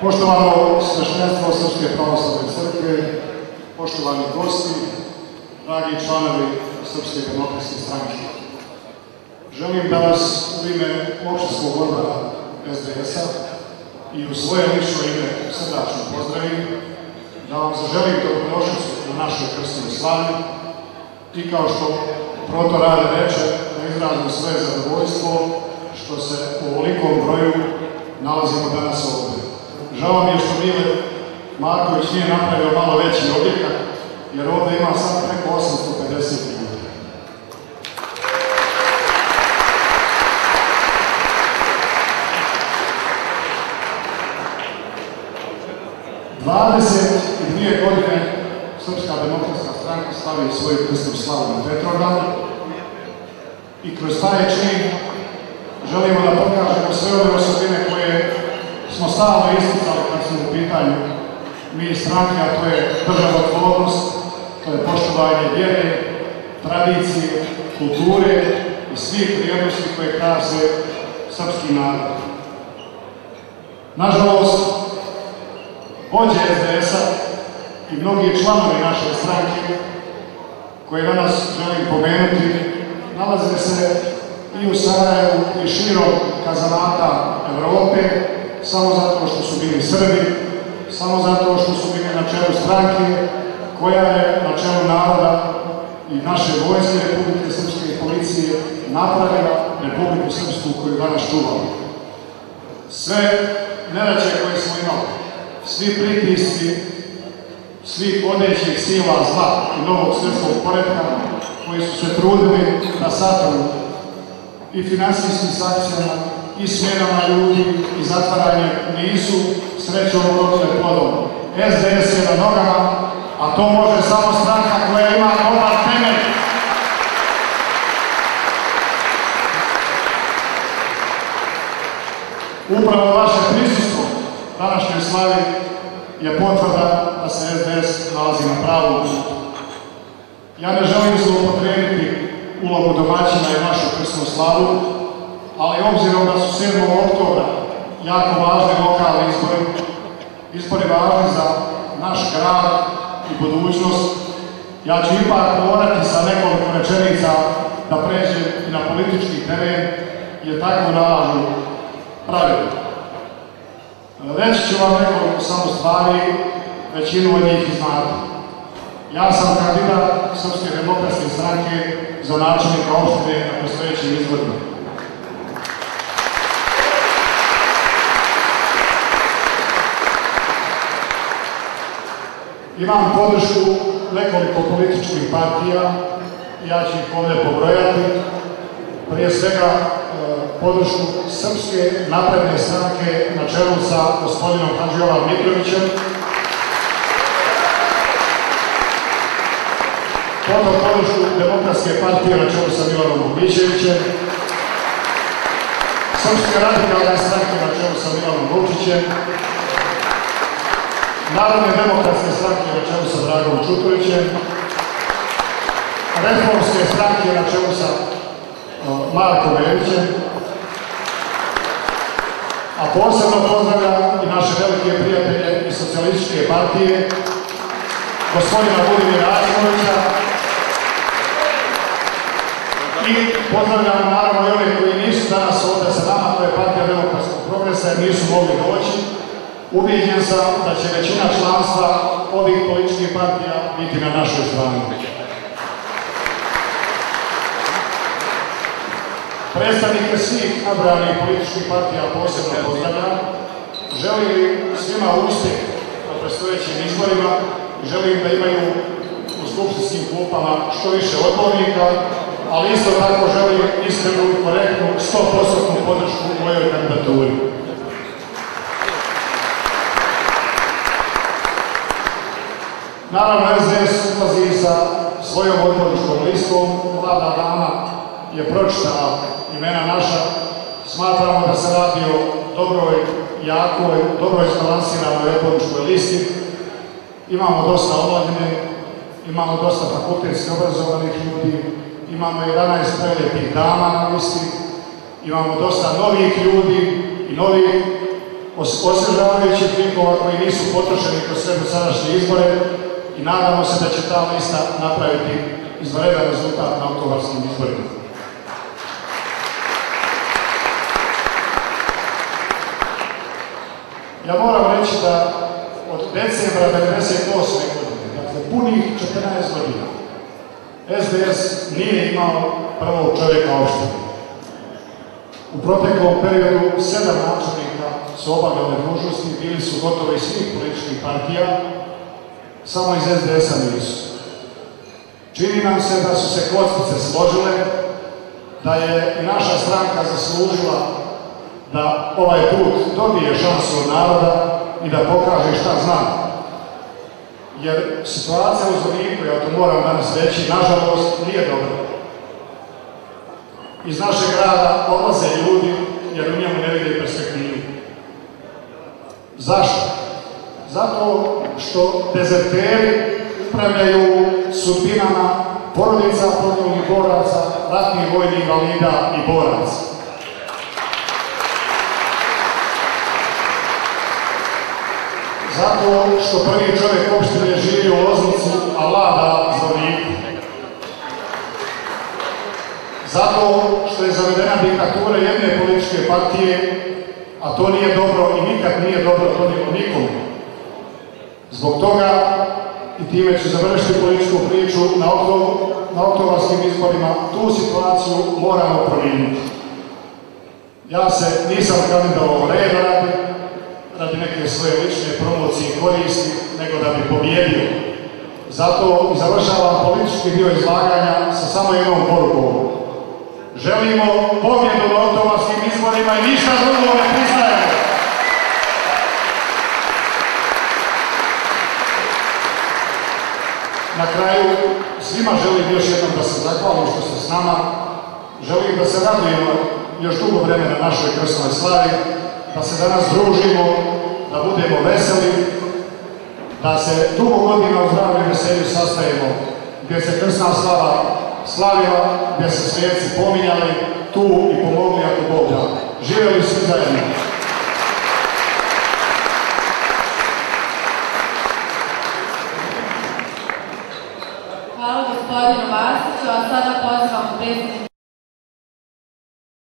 Poštovano sveštenstvo Srpske pravoslavne crkve, poštovani gosti, dragi članovi Srpske demokratske stranke. Želim da vas u ime opštinskog odbora SDS-a i u svoje lično ime srdačno pozdravim, da vam zaželim dobrodošlicu na našoj krstnoj slavi i kao što proto rade reče, da izrazim svoje zadovoljstvo što se u ovolikom broju nalazimo danas ovdje. Žao mi je što Mile Marković nije napravio malo veći objekat, jer ovdje ima samo preko 850 ljudi. ...22 godine Srpska demokratska stranka slavi svoju krstnu slavu na Petrovdanu i kroz taj čin želimo da pokažemo sve ove osobine koje smo stalno isticali kad smo u pitanju mi stranke, a to je državotvornost, to je poštovanje vjere, tradicije, kulture i svih vrijednosti koje krase srpski narod. Nažalost, vođe SDS-a i mnogi članovi naše stranke, koje danas želim pomenuti, nalaze se i u Sarajevu i širom kazamata Evrope, samo zato što su bili Srbi, samo zato što su bili na čelu stranke, koja je na čelu naroda i naše vojske Republike Srpske i policije napravila Republiku Srpsku koju danas čuvamo. Sve nedaće koje smo imali, svi pritisci, svih vodećih sila zla i novog svjetskog poretka koji su se trudili da satru i finansijskim sankcijama i smjenama ljudi i zatvaranje nisu srećom urodile plodom. SDS je na nogama, a to može samo stranka koja ima dobar temelj. Upravo vaše prisustvo današnjoj slavi je potvrda da se SDS nalazi na pravom putu. Ja ne želim zloupotrijebiti ulogu domaćina i našu krstnu slavu, ali obzirom da su 7. oktobra jako važni lokalni izbori važni za naš grad i budućnost, ja ću ipak morati sa nekoliko rečenica da pređem i na politički teren, jer tako nalažu pravila. Reći ću vam nekoliko samo stvari, većinu od njih znate. Ja sam kandidat Srpske demokratske stranke za načelnika opštine na predstojećim izborima. Imam podršku nekoliko političkih partija, ja ću ih ovdje pobrojati. Prije svega podršku Srpske napredne stranke na čelu sa gospodinom Hadžijovom Mitrovićem, potom podršku Demokratske partije na čelu sa Milanom Bogićevićem, Srpske radikalne stranke na čelu sa Milanom Vučićem, Narodne demokratske stranke na čelu sa Dragom Čutorićem, Reformske stranke na čelu sa Markom Evićem, a posebno pozdravljam i naše velike prijatelje iz Socijalističke partije, gospodina Budimira Aćimovića, i pozdravljam naravno i one koji nisu danas ovdje sa nama, to je Partija demokratskog progresa, jer nisu mogli doći. Ubijeđen sam da će većina članstva ovih političkih partija biti na našoj strani. Predstavnike svih nabranih političkih partija posebno pozdravljam. Želim svima uspjeh na predstojećim izborima. Želim da imaju u skupštinskim klupama što više odbornika, ali isto tako želim iskrenu i korektnu 100% podršku u mojoj kandidaturi. Naravno, SDS ulazi sa svojom odborničkom listom. Vlada dana je pročitala imena naša. Smatramo da se radi o dobroj, jakoj, dobroj izbalansiranoj odborničkoj listi. Imamo dosta omladine, imamo dosta fakultetski obrazovanih ljudi, imamo 11 prelijepih dama na listi, imamo dosta novih ljudi i novih osvežavajućih klikova koji nisu potrošeni kroz sve dosadašnje izbore i nadamo se da će ta lista napraviti izvanredan rezultat na oktobarskim izborima. Ja moram reći da od decembra 1998. godine, dakle punih 14 godina, SDS nije imao prvog čovjeka opštine. U proteklom periodu 7 načelnika su obavljale dužnosti, bili su gotovi iz svih političkih partija, samo iz SDS-a nisu. Čini nam se da su se kockice složile, da je i naša stranka zaslužila da ovaj put dobije šansu od naroda i da pokaže šta zna. Jer situacija u Zvorniku, ja to moram danas reći, nažalost nije dobra. Iz našeg grada odlaze ljudi jer u njemu ne vide perspektivu. Zašto? Zato što dezerteri upravljaju sudbinama porodica poginulih boraca, ratnih vojnih invalida i boraca. Zato što prvi čovjek opštine živi u Loznici, a vlada Zvorniku. Zato što je zavedena diktatura jedne političke partije, a to nije dobro i nikad nije dobro donijelo nikome. Zbog toga, i time ću završiti političku priču, na oktobarskim izborima tu situaciju moramo promijeniti. Ja se nisam kandidovao reda radi neke svoje lične promocije i koristi, nego da bi pobjedio. Zato završavam politički dio izlaganja sa samo jednom porukom. Želimo pobjedu na oktobarskim izborima i ništa drugo ne priznajemo. Na kraju, svima želim još jednom da se zahvalim što ste s nama. Želim da se radujemo još dugo vremena našoj krsnoj slavi, da se danas družimo, da budemo veseli, da se dugo godina u zdravlju i veselju sastajemo, gdje se krsna slava slavila, gdje se sveci pominjali, tu i pomogli ako Bog da. Živjeli svi zajedno.